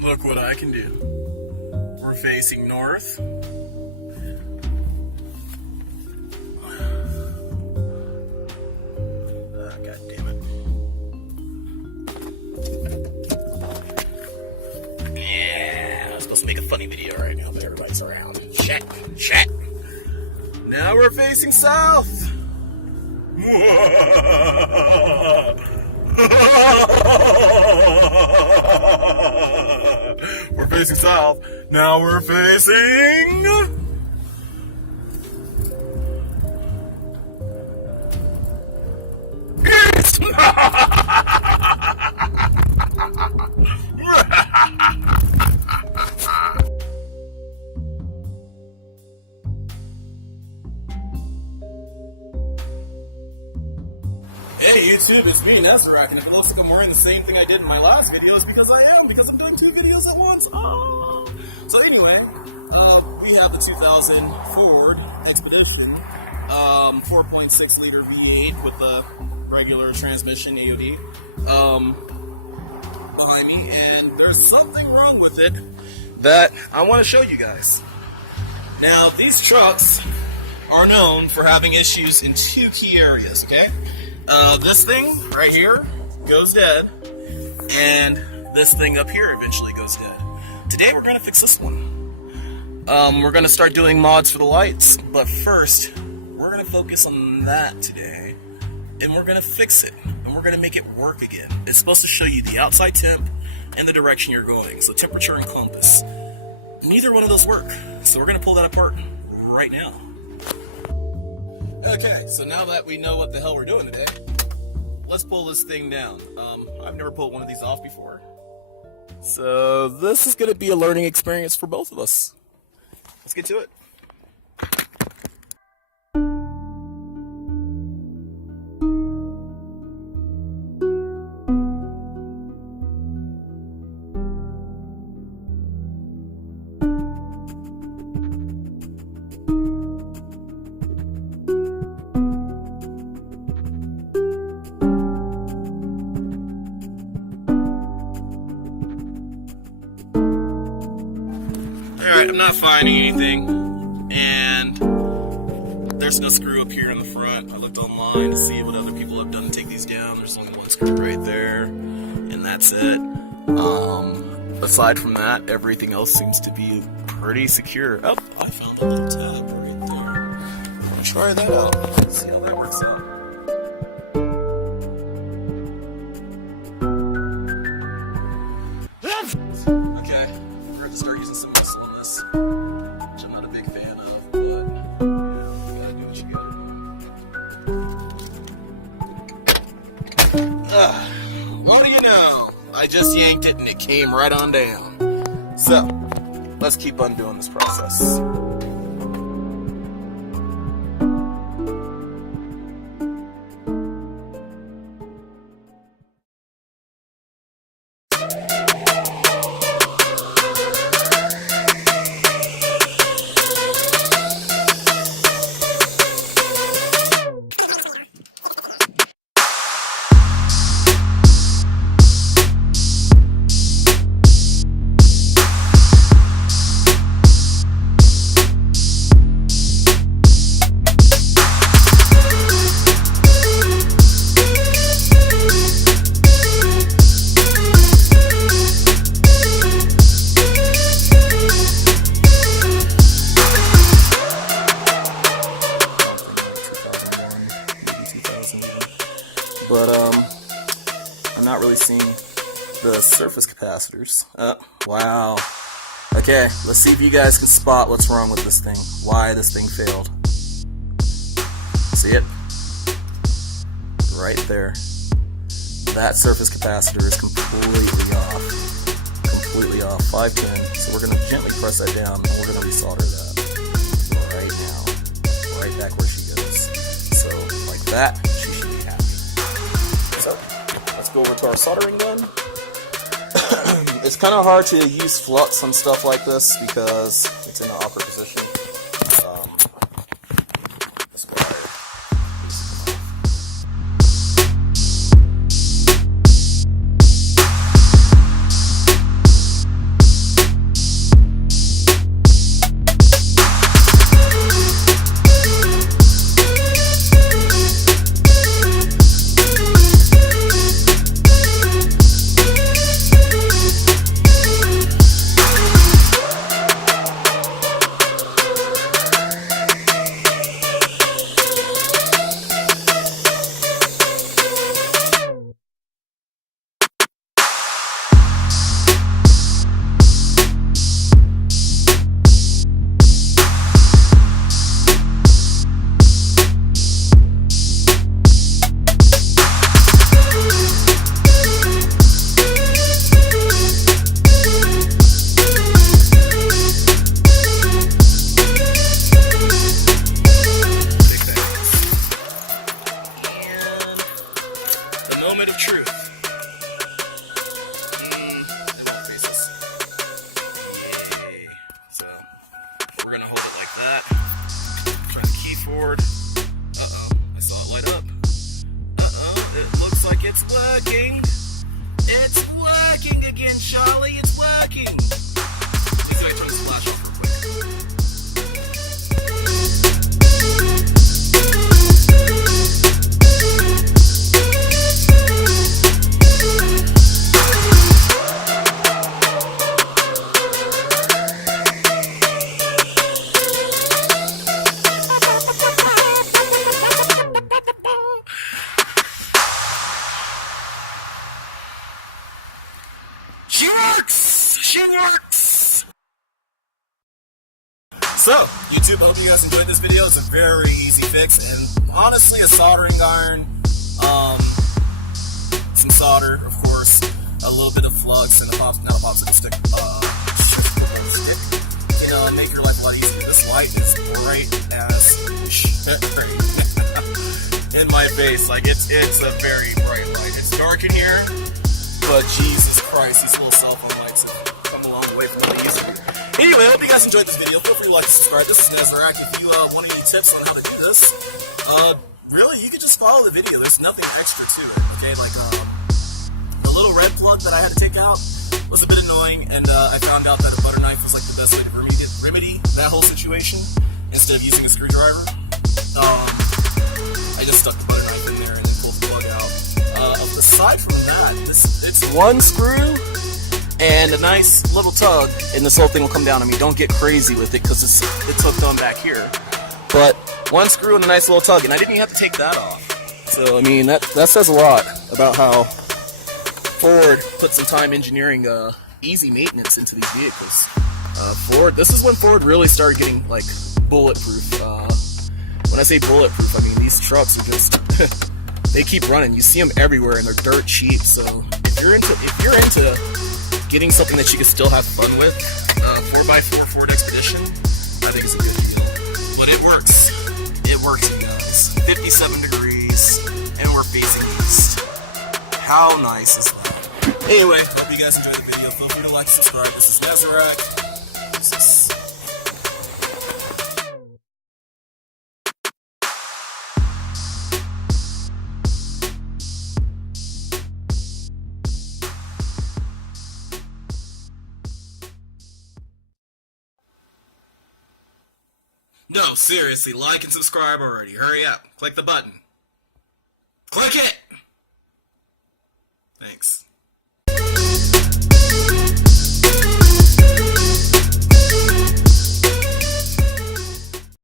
Look what I can do. We're facing north. God damn it. Yeah, I was supposed to make a funny video right now, but everybody's around. Shit. Now we're facing south. We're facing south. Now we're facing east. Hey YouTube, it's me, Nesrac, and if it looks like I'm wearing the same thing I did in my last video, it's because I am, because I'm doing 2 videos at once. Oh. So anyway, we have the 2000 Ford Expedition, 4.6 liter V8 with the regular transmission AOD behind me, and there's something wrong with it that I want to show you guys. Now, these trucks are known for having issues in 2 key areas, okay? This thing right here goes dead, and this thing up here eventually goes dead. Today we're going to fix this one. We're going to start doing mods for the lights, but first we're going to focus on that today, and we're going to fix it, and we're going to make it work again. It's supposed to show you the outside temp and the direction you're going, so temperature and compass. Neither one of those work, so we're going to pull that apart right now. Okay, so now that we know what the hell we're doing today, let's pull this thing down. I've never pulled one of these off before, so this is going to be a learning experience for both of us. Let's get to it. Alright, I'm not finding anything, and there's no screw up here in the front. I looked online to see what other people have done to take these down. There's only one screw right there, and that's it. Aside from that, everything else seems to be pretty secure. Oh, I found a little tab right there. I'm gonna try that out. Let's see how that works out. Okay, we're going to start using some muscle in this, which I'm not a big fan of, but yeah, you gotta do what you gotta do. What do you know? I just yanked it and it came right on down. So, let's keep undoing this process. But I'm not really seeing the surface capacitors. Wow. Okay, let's see if you guys can spot what's wrong with this thing. Why this thing failed. See it? Right there. That surface capacitor is completely off. Completely off. 510. So we're going to gently press that down and we're going to resolder that. Right now. Right back where she goes. So, like that. So, let's go over to our soldering gun. It's kind of hard to use flux on stuff like this because it's in an awkward position. works! She works! So, YouTube, I hope you guys enjoyed this video. It's a very easy fix, and honestly, a soldering iron, some solder, of course, a little bit of flux, and not a popsicle stick, stick. You know, make your life a lot easier. This light is bright as shit in my face. Like, it's a very bright light. It's dark in here, but Jesus Christ, these little cell phone lights have come a long way from what they used to be. Anyway, I hope you guys enjoyed this video. Feel free to like and subscribe. This is Nezarek. If you want any tips on how to do this, really, you can just follow the video. There's nothing extra to it, okay? Like, the little red plug that I had to take out was a bit annoying, and I found out that a butter knife was like the best way to remedy that whole situation instead of using a screwdriver. I just stuck the butter knife in there and then pulled the plug out. Aside from that, it's one screw and a nice little tug, and this whole thing will come down. I mean, don't get crazy with it because it's hooked on back here. But one screw and a nice little tug, and I didn't even have to take that off. So, I mean, that says a lot about how Ford put some time engineering easy maintenance into these vehicles. This is when Ford really started getting, like, bulletproof. When I say bulletproof, I mean these trucks are just they keep running. You see them everywhere, and they're dirt cheap. So if you're into getting something that you can still have fun with, 4x4 Ford Expedition, I think it's a good deal. But it works. It works, you guys. 57 degrees, and we're facing east. How nice is that? Anyway, hope you guys enjoyed the video. Feel free to like and subscribe. This is Nezarek. No, seriously, like and subscribe already. Hurry up. Click the button. Click it!